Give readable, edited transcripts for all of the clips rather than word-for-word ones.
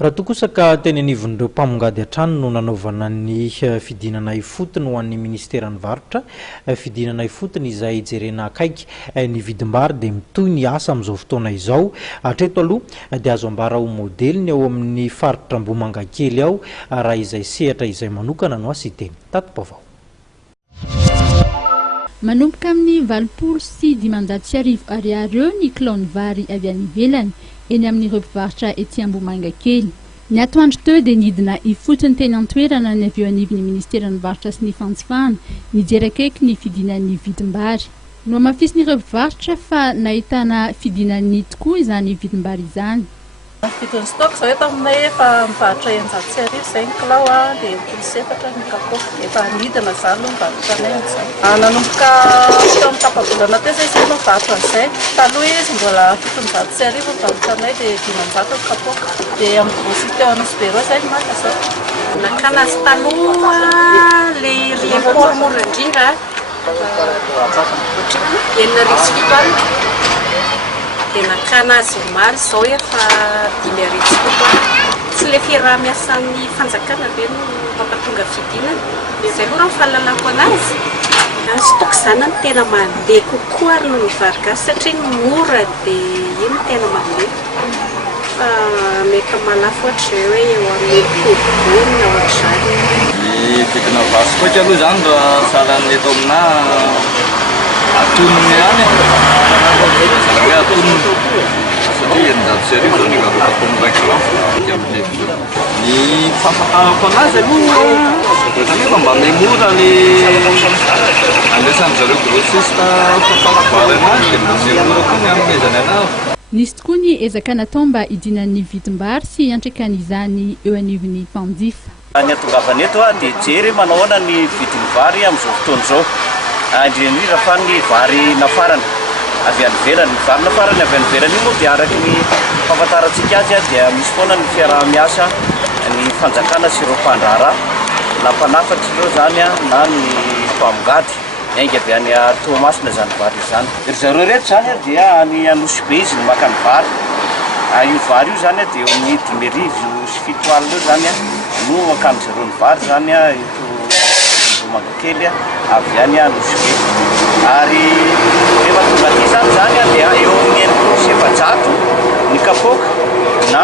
raha tokosaka teny anivon'ireo mpamongady hatrany no nanaovana ny fidinana ifotony ho an'ny ministeran'ny varotra, fidinana ifotony izay jerena akaiky ny vidim-bary dia mitoy ny asa amin'izao fotoana izao. Hatreto aloha dia azo ambara ho modeliny ao amin'ny faritra Ambohimangakely ao raha izay sehatra izay manokana no asiteny tato-baovao. Manomboka amin'ny 810 ariary eo ny kilao ny vary avy any ivelany eny amin'ireo mpivarotra ety Ambohimangakely. Ny atoandro teo dia nidina ifotony teny an-toerana ny avy eo anivon'ny ministeran'ny varotra sy ny fanjifahana nijery akaiky ny fidinan'ny vidim-bary. No amafison'ireo mpivarotra fa nahitana fidinan'ny tokoa izany vidim-bary izany. Fidin'ny stock zao eto aminay efa mivarotra eninjato sy arivo izay ny kilao dia polosefatra ny kapoaka efa nidina izany no mivarotranay izay. Nanomboka teo amin'ny tapabolana teo izay no mivarotra an'izay. Taloha izy mbola 700 sy arivo mivarotranay dia 500 ny kapoaka. Dia amin'ny grosy teo Anosbero izay no maka zao. Nakana azy taloha ilay riemport mora indrindra enina arivo sy fito alina. Dia nakana azy maro izao efa 5 arivo sy fito alina. Tsy ilay fiaraha-miasan'ny fanjakana be no mampatonga fidinana. Izay aloha raha ny fahalalako anazy. Ny stock izany no tena mandeha kokoa ary noho ny vary gasy satria mora dia iny no tena mandeha. Fa mety malafo ohatra hoe eo amin'ny 10 na ohatr'izany. Ny vidina vary stock aloha izany raha sahalan'ny eto amina atonony ihany hoe atonony satria eninjato sy arivo zao ny kapoaka amin'ny 20 kilao. Ny fahafantarako anazy aloha kanefa mba memora le andesan'izareo grossiste vary anazy dia mba memora koa ny hanomezany anazy. Nisy tokoa ny ezaka natao mba hidinan'ny vidim-bary sy antrakan'izany eo anivon'ny mpanjifa. Ny atongavany eto dia jery manahoana ny vidin'ny vary amin'izao fotoana izao. Indrindra fa ny vary nafarana avy any ivelany, ny vary nafarana avy any ivelany io moa dia araka ny fahafantarantsika azy dia misy foana ny fiaraha-miasa ny fanjakana sy ireo mpandraharaha na mpanafatra ireo zany na ny mpamongady ainga avy any Toamasina zany vary izany. Ry zareo rehetra zany dia any Anosy be izy no maka ny vary. Io vary io zany dia eo amin'ny 5 arivo sy 7 alina eo zany no akan'izareo ny vary zany eto Ambohimangakely avy any Anosy be. Ary rehefa tonga aty zany dia eo amin'ny 700 ny kapoaka na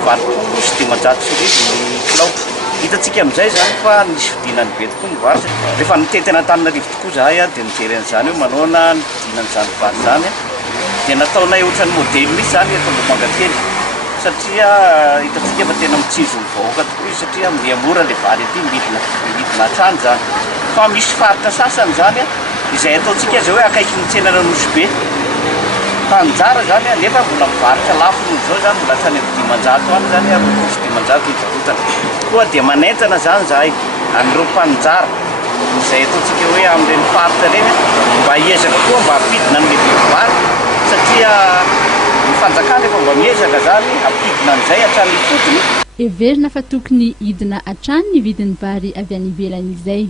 800 sy 500 sy arivo ny kilao. Hitantsika amin'izay zany fa nisy fidinany be tokoa ny vary. Rehefa nitety an'Antananarivo tokoa zahay dia nijery an'izany hoe manoana ny fidinan'izany vary zany dia nataonay ohatran'ny modely misy zany eto Ambohimangakely satria hitantsika fa tena mitsizo ny vahoaka tokoa izy satria mihamora ilay vary aty midina hatrany zany. Fa misy faritra sasany zany izay ataontsika zao hoe akaiky ny tsenana Anosy be. Fanjara zany nefa mbola mivarotra lafo noho izao zany mbola hatrany amin'ny 500 any zany ary 500 hivarotana. Koa dia manentana zany zahay amin'ireo mpanjara izay ataontsika hoe amin'ireny faritra ireny mba hiezaka koa mba hampidina amin'ny vidim-vary satria ny fanjakana efa mba miezaka zany hampidina an'izay hatrany fotony. Everina fa tokony hidina hatrany ny vidin'ny vary avy any ivelany izay.